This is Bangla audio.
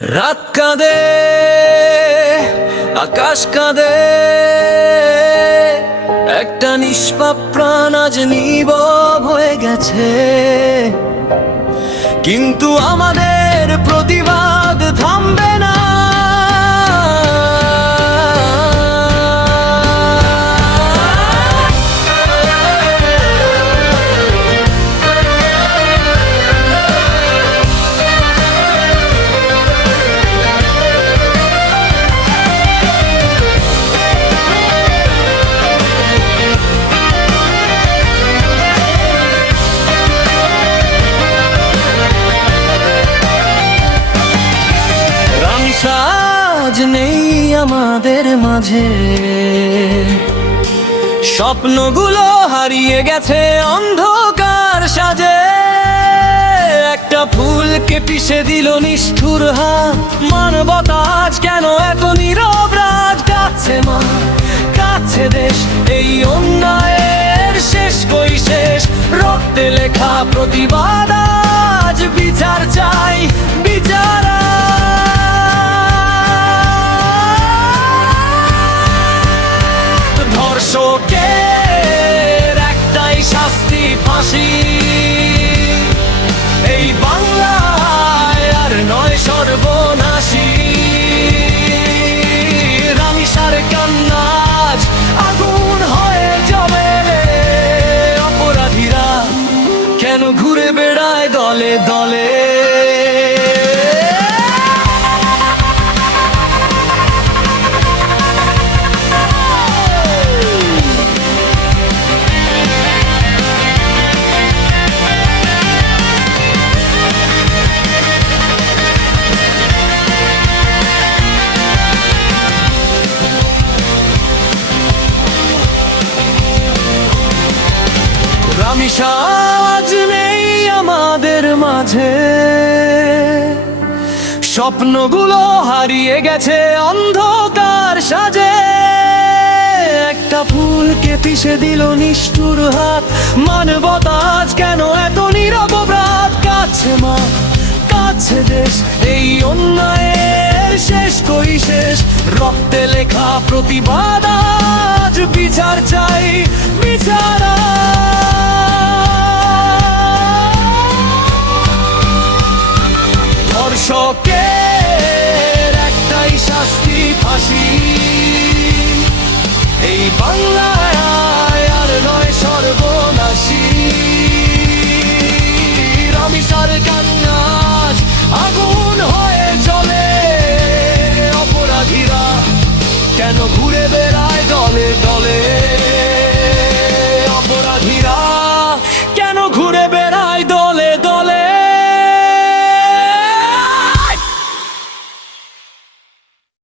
রাত কাঁদে, আকাশ কাঁদে, একটা নিষ্পাপ প্রাণ আজ নীরব হয়ে গেছে। কিন্তু আমাদের প্রতিবাদ থামবে না। আজ নেই আমাদের মাঝে, স্বপ্নগুলো হারিয়ে গেছে অন্ধকার সাজে। একটা ফুলকে পিষে দিল নিষ্ঠুর হাত, মানবতা আজ কেন এত নীরব রাজ? কাছে মা, কাছে দেশ, এই অন্যায়ের শেষ কই শেষ? রক্তে লেখা প্রতিবাদ আজ বিচার চাই, বিচার। ধর্ষকের একটাই শাস্তি, ফাঁসি। এই বাংলায় আর নয় সর্বনাশী। রামিসার কান্নাজ আগুন হয়ে জ্বলে। অপরাধীরা কেন ঘুরে বেড়ায় দলে দলে? রামিসা আজ নেই আমাদের মাঝে, স্বপ্নগুলো হারিয়ে গেছে অন্ধকার সাজে। একটা ফুলকে পিষে দিল নিষ্ঠুর হাত, মানবতা আজ কেন এত নীরব রাত? কাছে মা, কাছে দেশ, এই অন্যায়ের শেষ কই শেষ? রক্তে লেখা প্রতিবাদ আজ বিচার চাই, বিচার। ধর্ষকের একটাই শাস্তি, ফাঁসি। এই বাংলায় আর নয় সর্বনাশী। রামিসার কান্নাজ আগুন হয়ে জ্বলে। অপরাধীরা কেন ঘুরে বেড়ায় দলে দলে?